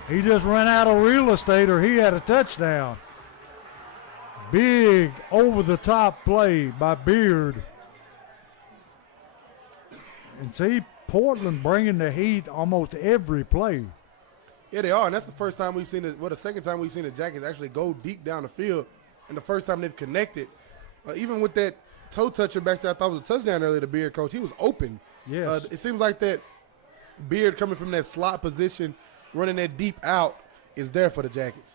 He just ran out of real estate, or he had a touchdown. Big over-the-top play by Beard. And see, Portland bringing the heat almost every play. Yeah, they are, and that's the first time we've seen it. Well, the second time we've seen the Jackets actually go deep down the field, and the first time they've connected. Even with that toe toucher back there, I thought was a touchdown earlier to Beard, Coach. He was open. Yes. It seems like that Beard coming from that slot position, running that deep out, is there for the Jackets.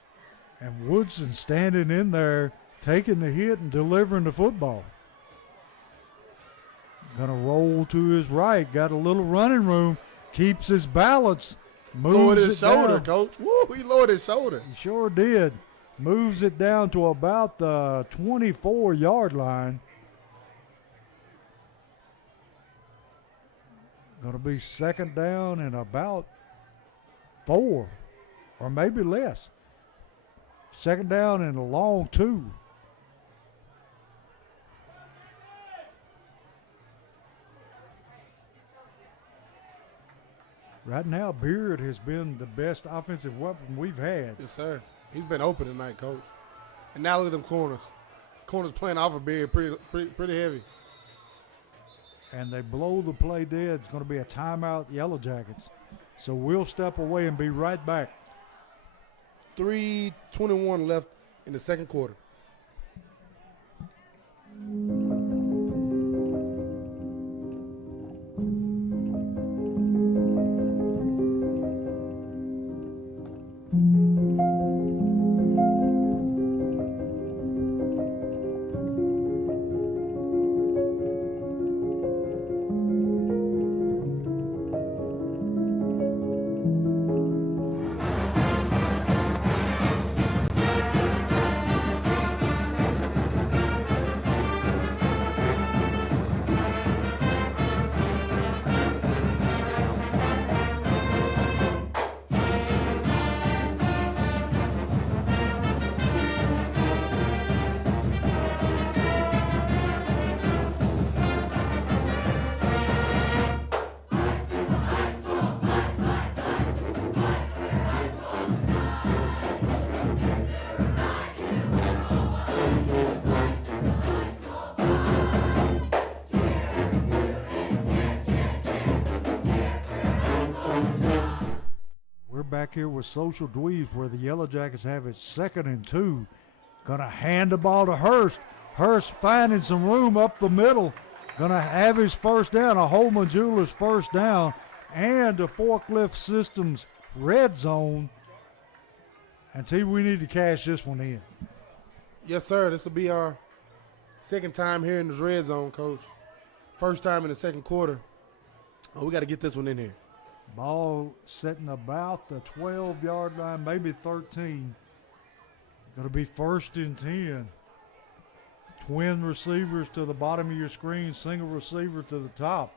And Woodson standing in there, taking the hit and delivering the football. Gonna roll to his right, got a little running room, keeps his balance, moves Lowered his it shoulder, down. Coach. Woo, he lowered his shoulder. He sure did. Moves it down to about the 24-yard line. Going to be second down and about 4, or maybe less. Second down and a long 2. Right now, Beard has been the best offensive weapon we've had. Yes, sir. He's been open tonight, Coach. And now look at them corners. Corners playing off of Beard pretty heavy. And they blow the play dead. It's going to be a timeout, Yellow Jackets. So we'll step away and be right back. 3:21 left in the second quarter. Back here with Social Dweebs, where the Yellow Jackets have it 2nd and 2. Gonna hand the ball to Hurst. Hurst finding some room up the middle. Gonna have his first down, a Holman Jewelers first down, and a Forklift Systems red zone. And T, we need to cash this one in. Yes, sir. This will be our second time here in this red zone, Coach. First time in the second quarter. Oh, we got to get this one in here. Ball sitting about the 12-yard line, maybe 13. Going to be 1st and 10. Twin receivers to the bottom of your screen, single receiver to the top.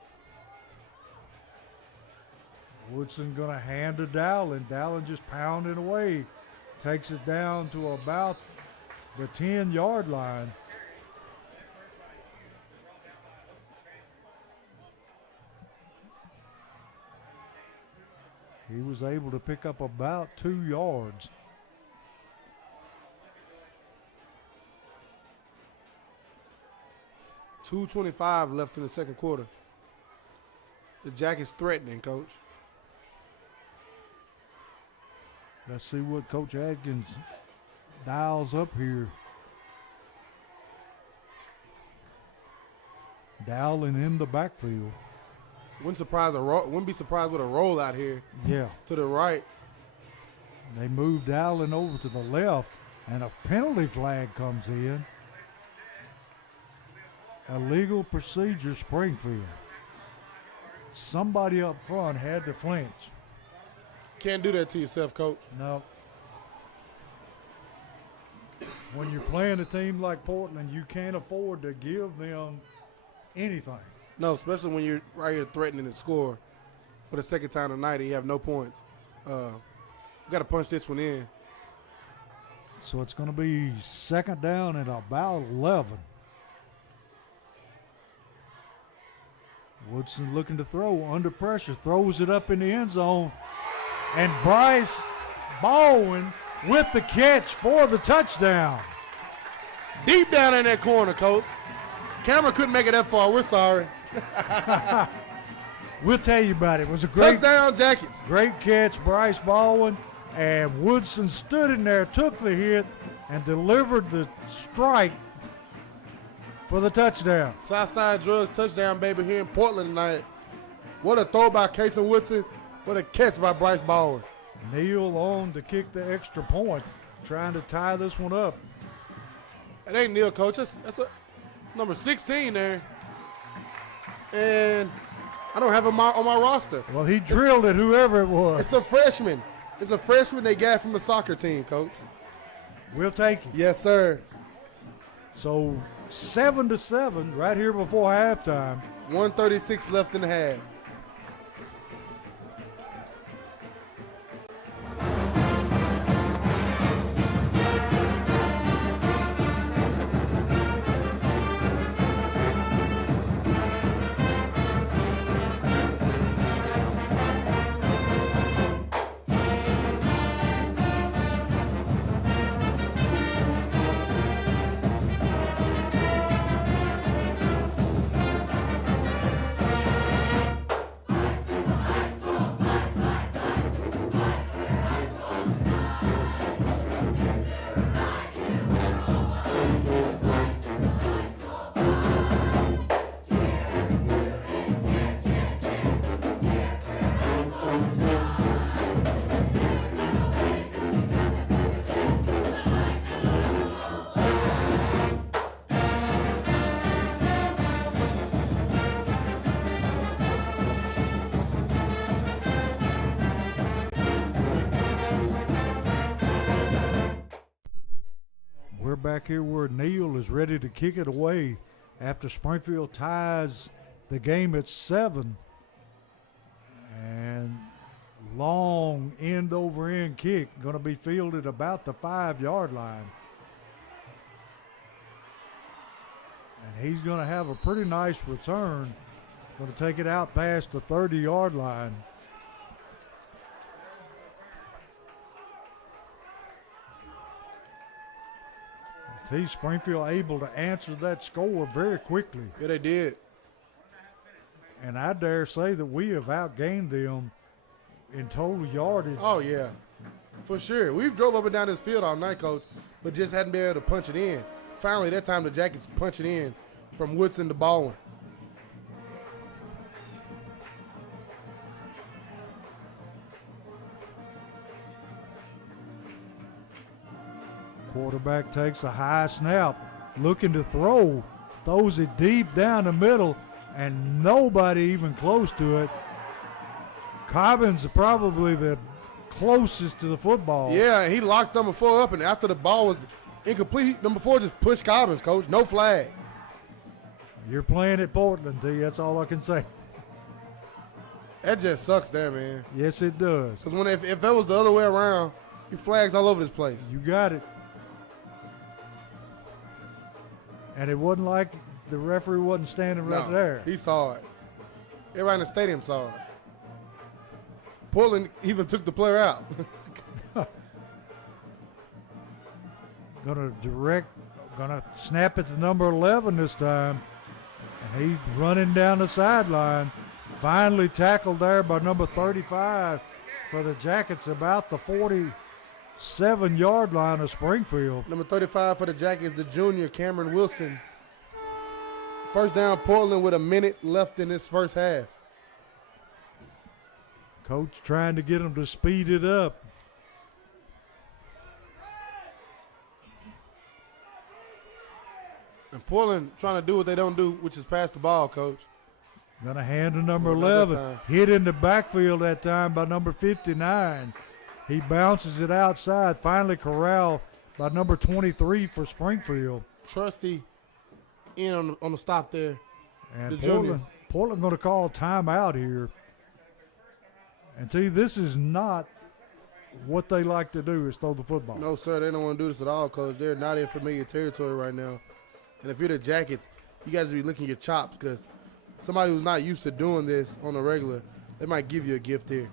Woodson going to hand to Dowling. Dowling just pounding away. Takes it down to about the 10-yard line. He was able to pick up about 2 yards. $2:25 left in the second quarter. The Jackets threatening, Coach. Let's see what Coach Adkins dials up here. Dowling in the backfield. Wouldn't be surprised with a roll out here. Yeah. To the right. They move Dowling over to the left, and a penalty flag comes in. illegal procedure, Springfield. Somebody up front had to flinch. Can't do that to yourself, Coach. No. When you're playing a team like Portland, you can't afford to give them anything. No, especially when you're right here threatening to score for the second time tonight and you have no points. Got to punch this one in. So it's going to be second down and about 11. Woodson looking to throw under pressure, throws it up in the end zone. And Bryce Baldwin with the catch for the touchdown. Deep down in that corner, Coach. Camera couldn't make it that far. We're sorry. We'll tell you about it. It was a great touchdown, Jackets. Great catch, Bryce Baldwin. And Woodson stood in there, took the hit, and delivered the strike for the touchdown. Southside Drugs touchdown, baby, here in Portland tonight. What a throw by Casey Woodson. What a catch by Bryce Baldwin. Neal on to kick the extra point, trying to tie this one up. It ain't Neal, Coach. That's number 16 there. And I don't have him on my roster. Well, he drilled it, whoever it was. It's a freshman. It's a freshman they got from the soccer team, Coach. We'll take it. Yes, sir. So 7-7 right here before halftime. 1:36 left in the half. We're back here where Neal is ready to kick it away after Springfield ties the game at 7. And long end over end kick going to be fielded about the 5-yard line. And he's going to have a pretty nice return. Going to take it out past the 30-yard line. See, Springfield able to answer that score very quickly. Yeah, they did. And I dare say that we have outgained them in total yardage. Oh, yeah. For sure. We've drove up and down this field all night, Coach, but just hadn't been able to punch it in. Finally, that time the Jackets punch it in from Woodson to Baldwin. Quarterback takes a high snap, looking to throw, throws it deep down the middle, and nobody even close to it. Cobbins probably the closest to the football. Yeah, he locked number 4 up, and after the ball was incomplete, number 4 just pushed Cobbins, Coach. No flag. You're playing at Portland, T. That's all I can say. That just sucks there, man. Yes, it does. Because if that was the other way around, you flags all over this place. You got it. And it wasn't like the referee wasn't standing right there. He saw it. Everybody in the stadium saw it. Portland even took the player out. Gonna snap it to number 11 this time. And he's running down the sideline. Finally tackled there by number 35 for the Jackets about the 47-yard line of Springfield. Number 35 for the Jackets, the junior, Cameron Wilson. First down, Portland with a minute left in this first half. Coach trying to get him to speed it up. And Portland trying to do what they don't do, which is pass the ball, Coach. Gonna hand to number Not that 11. time. Hit in the backfield that time by number 59. He bounces it outside. Finally corralled by number 23 for Springfield. Trusty in on the stop there. And The junior. Portland going to call timeout here. And see, this is not what they like to do, is throw the football. No, sir, they don't want to do this at all, Coach. They're not in familiar territory right now. And if you're the Jackets, you guys be licking your chops because somebody who's not used to doing this on a regular, they might give you a gift here.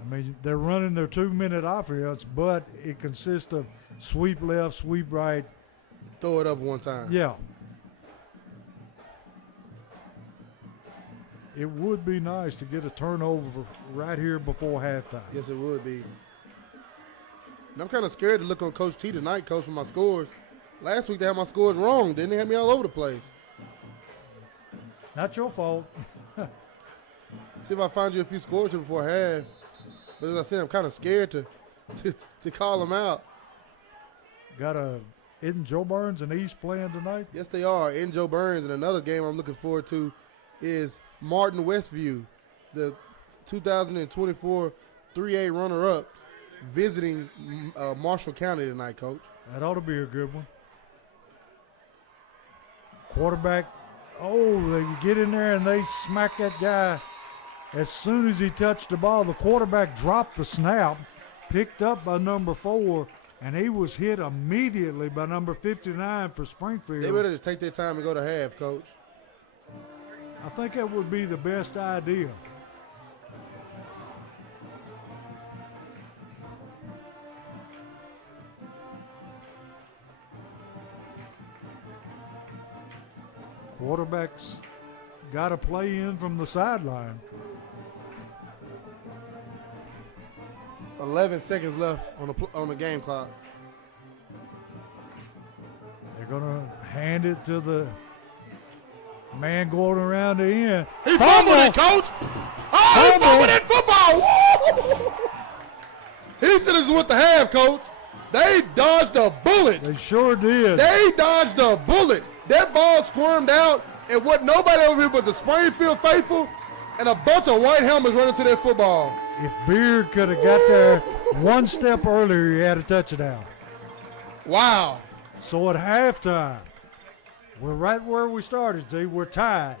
I mean, they're running their 2-minute offense, but it consists of sweep left, sweep right. Throw it up one time. Yeah. It would be nice to get a turnover right here before halftime. Yes, it would be. And I'm kind of scared to look on Coach T tonight, Coach, for my scores. Last week they had my scores wrong. Didn't they have me all over the place? Not your fault. See if I find you a few scores here before half. But as I said, I'm kind of scared to call them out. Isn't Joe Burns and East playing tonight? Yes, they are. In Joe Burns. And another game I'm looking forward to is Martin Westview, the 2024 3A runner-ups, visiting Marshall County tonight, Coach. That ought to be a good one. Quarterback, they get in there and they smack that guy. As soon as he touched the ball, the quarterback dropped the snap, picked up by number 4, and he was hit immediately by number 59 for Springfield. They better just take their time and go to half, Coach. I think that would be the best idea. Quarterback's got to play in from the sideline. 11 seconds left on the game clock. They're going to hand it to the man going around the end. He fumbled it, Coach. Oh, he fumbled that football. Woo! He said this is what the half, Coach. They dodged a bullet. They sure did. They dodged a bullet. That ball squirmed out, and what nobody over here but the Springfield faithful and a bunch of white helmets running to that football. If Beard could have got there one step earlier, he had a touchdown. Wow. So at halftime, we're right where we started, T. We're tied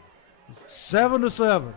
7-7.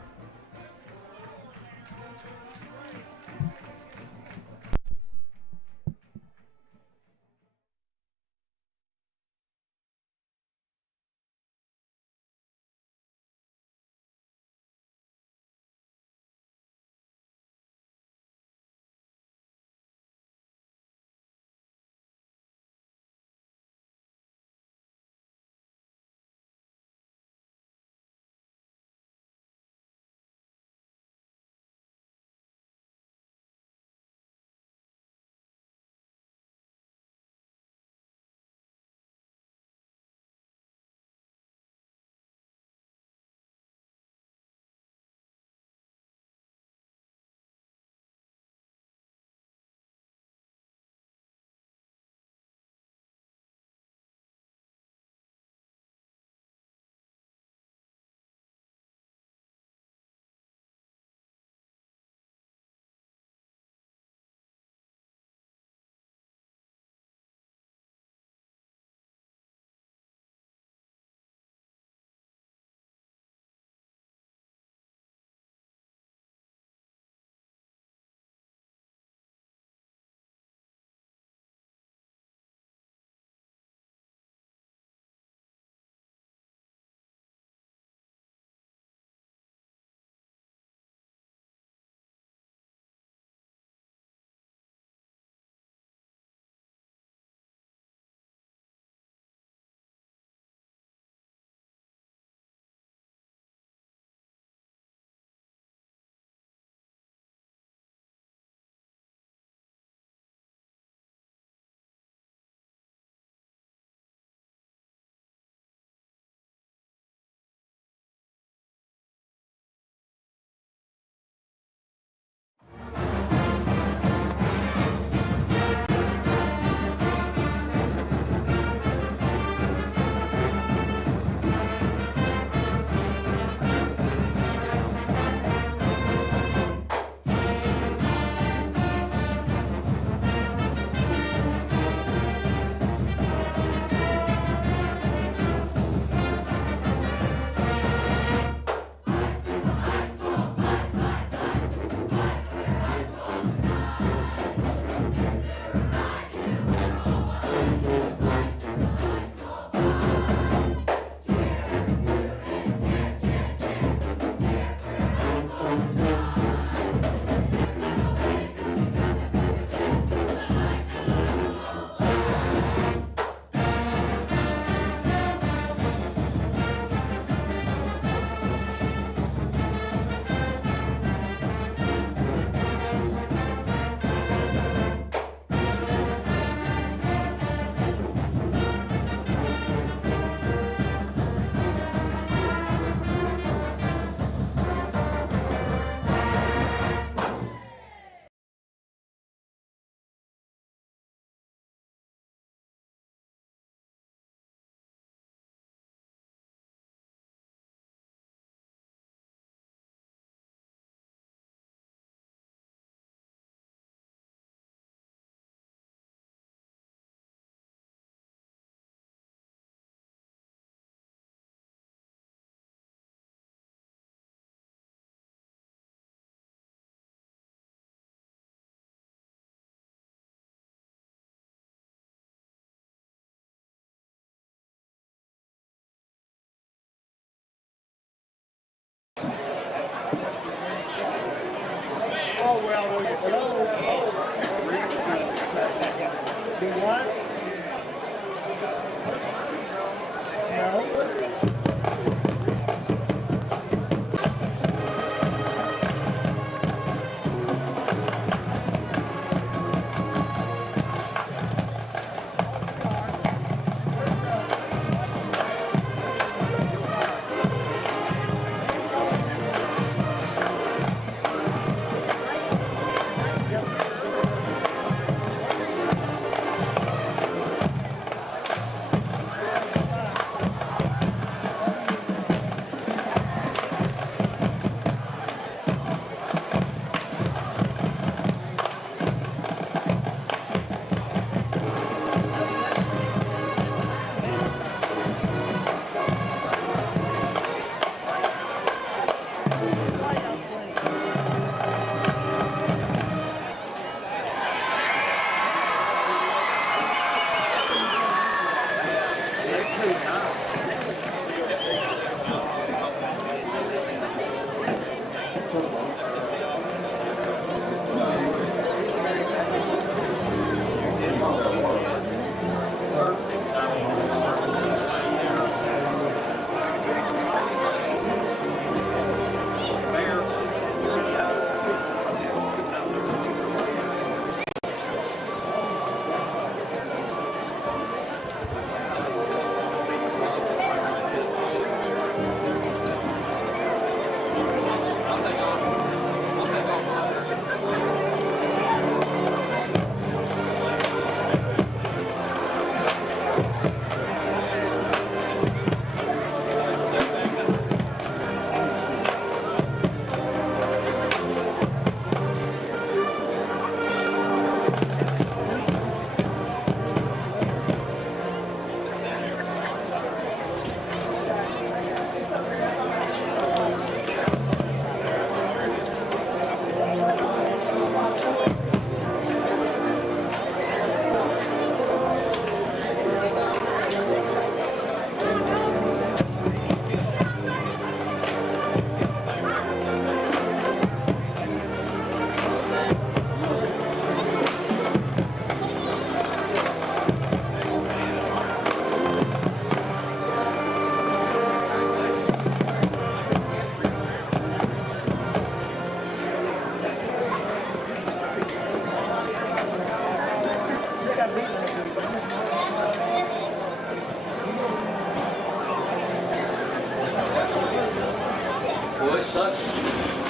Well, it sucks